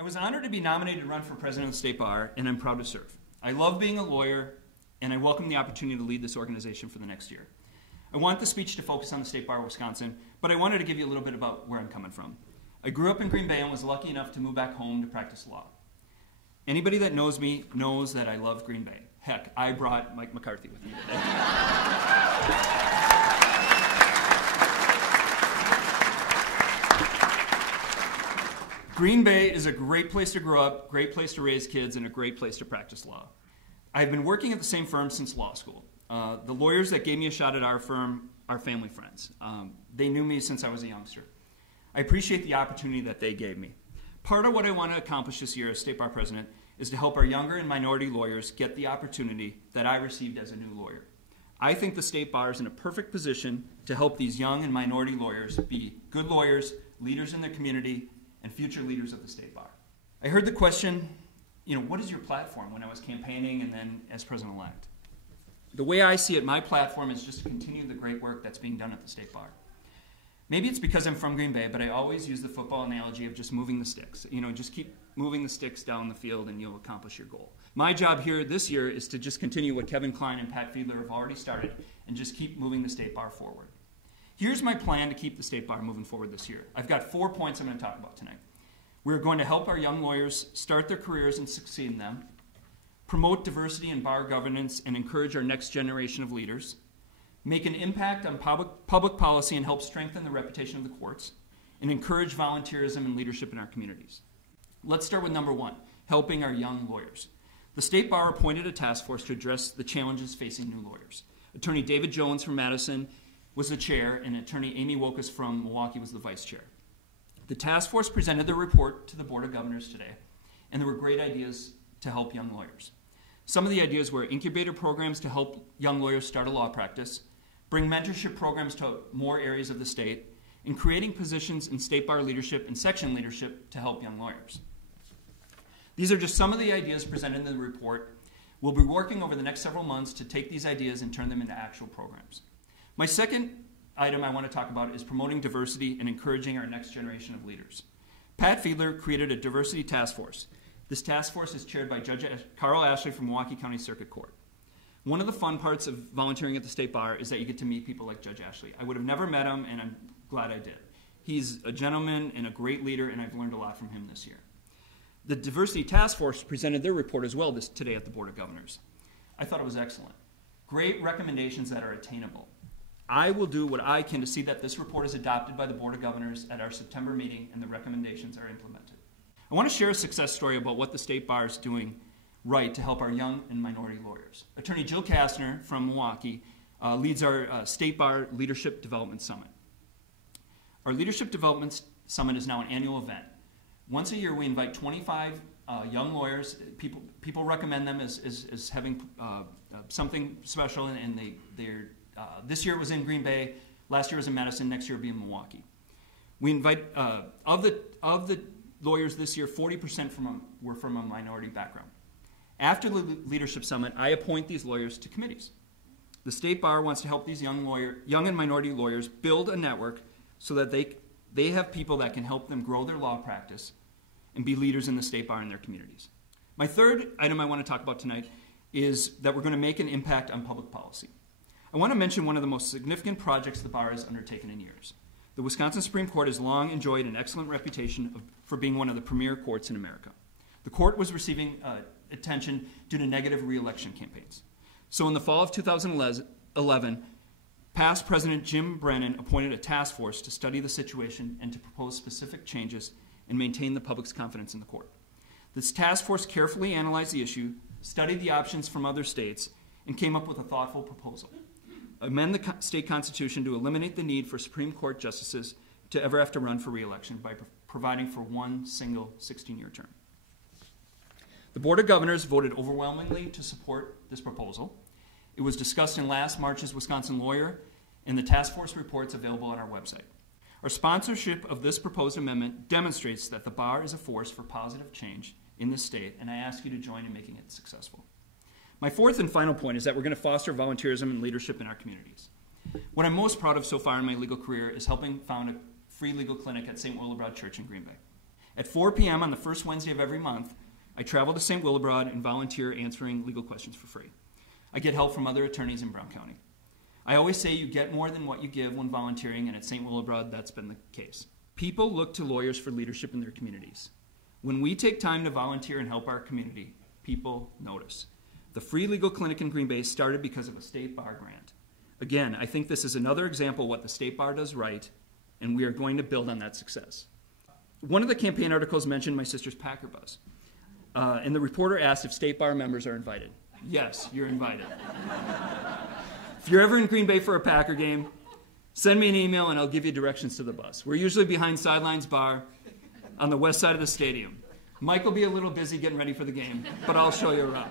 I was honored to be nominated to run for president of the State Bar, and I'm proud to serve. I love being a lawyer, and I welcome the opportunity to lead this organization for the next year. I want the speech to focus on the State Bar of Wisconsin, but I wanted to give you a little bit about where I'm coming from. I grew up in Green Bay and was lucky enough to move back home to practice law. Anybody that knows me knows that I love Green Bay. Heck, I brought Mike McCarthy with me today. Green Bay is a great place to grow up, great place to raise kids, and a great place to practice law. I've been working at the same firm since law school. The lawyers that gave me a shot at our firm are family friends. They knew me since I was a youngster. I appreciate the opportunity that they gave me. Part of what I want to accomplish this year as State Bar President is to help our younger and minority lawyers get the opportunity that I received as a new lawyer. I think the State Bar is in a perfect position to help these young and minority lawyers be good lawyers, leaders in their community, and future leaders of the State Bar. I heard the question, what is your platform, when I was campaigning and then as president-elect? The way I see it, my platform is just to continue the great work that's being done at the State Bar. Maybe it's because I'm from Green Bay, but I always use the football analogy of just moving the sticks. Just keep moving the sticks down the field and you'll accomplish your goal. My job here this year is to just continue what Kevin Klein and Pat Fiedler have already started and just keep moving the State Bar forward. Here's my plan to keep the State Bar moving forward this year. I've got 4 points I'm going to talk about tonight. We're going to help our young lawyers start their careers and succeed in them, promote diversity in bar governance and encourage our next generation of leaders, make an impact on public policy and help strengthen the reputation of the courts, and encourage volunteerism and leadership in our communities. Let's start with number 1, helping our young lawyers. The State Bar appointed a task force to address the challenges facing new lawyers. Attorney David Jones from Madison was the chair, and Attorney Amy Wokus from Milwaukee was the vice chair. The task force presented their report to the Board of Governors today, and there were great ideas to help young lawyers. Some of the ideas were incubator programs to help young lawyers start a law practice, bring mentorship programs to more areas of the state, and creating positions in State Bar leadership and section leadership to help young lawyers. These are just some of the ideas presented in the report. We'll be working over the next several months to take these ideas and turn them into actual programs. My second item I want to talk about is promoting diversity and encouraging our next generation of leaders. Pat Fiedler created a diversity task force. This task force is chaired by Judge Carl Ashley from Milwaukee County Circuit Court. One of the fun parts of volunteering at the State Bar is that you get to meet people like Judge Ashley. I would have never met him, and I'm glad I did. He's a gentleman and a great leader, and I've learned a lot from him this year. The Diversity Task Force presented their report as well today at the Board of Governors. I thought it was excellent. Great recommendations that are attainable. I will do what I can to see that this report is adopted by the Board of Governors at our September meeting and the recommendations are implemented. I want to share a success story about what the State Bar is doing right to help our young and minority lawyers. Attorney Jill Kastner from Milwaukee leads our State Bar Leadership Development Summit. Our Leadership Development Summit is now an annual event. Once a year we invite 25 young lawyers. People recommend them as having something special, and this year it was in Green Bay, last year was in Madison, next year it will be in Milwaukee. We invite, of the lawyers this year, 40% were from a minority background. After the Leadership Summit, I appoint these lawyers to committees. The State Bar wants to help these young and minority lawyers build a network so that they have people that can help them grow their law practice and be leaders in the State Bar in their communities. My third item I want to talk about tonight is that we're going to make an impact on public policy. I want to mention one of the most significant projects the Bar has undertaken in years. The Wisconsin Supreme Court has long enjoyed an excellent reputation for being one of the premier courts in America. The court was receiving attention due to negative re-election campaigns. So in the fall of 2011, past President Jim Brennan appointed a task force to study the situation and to propose specific changes and maintain the public's confidence in the court. This task force carefully analyzed the issue, studied the options from other states, and came up with a thoughtful proposal. Amend the state constitution to eliminate the need for Supreme Court justices to ever have to run for re-election by providing for one single 16-year term. The Board of Governors voted overwhelmingly to support this proposal. It was discussed in last March's Wisconsin Lawyer, and the task force report's available on our website. Our sponsorship of this proposed amendment demonstrates that the Bar is a force for positive change in this state, and I ask you to join in making it successful. My fourth and final point is that we're going to foster volunteerism and leadership in our communities. What I'm most proud of so far in my legal career is helping found a free legal clinic at St. Willibroad Church in Green Bay. At 4 p.m. on the first Wednesday of every month, I travel to St. Willibrord and volunteer answering legal questions for free. I get help from other attorneys in Brown County. I always say you get more than what you give when volunteering, and at St. Willibrord, that's been the case. People look to lawyers for leadership in their communities. When we take time to volunteer and help our community, people notice. The free legal clinic in Green Bay started because of a state bar grant. Again, I think this is another example of what the state bar does right, and we are going to build on that success. One of the campaign articles mentioned my sister's Packer bus, and the reporter asked if state bar members are invited. Yes, you're invited. If you're ever in Green Bay for a Packer game, send me an email and I'll give you directions to the bus. We're usually behind Sidelines Bar on the west side of the stadium. Mike will be a little busy getting ready for the game, but I'll show you around.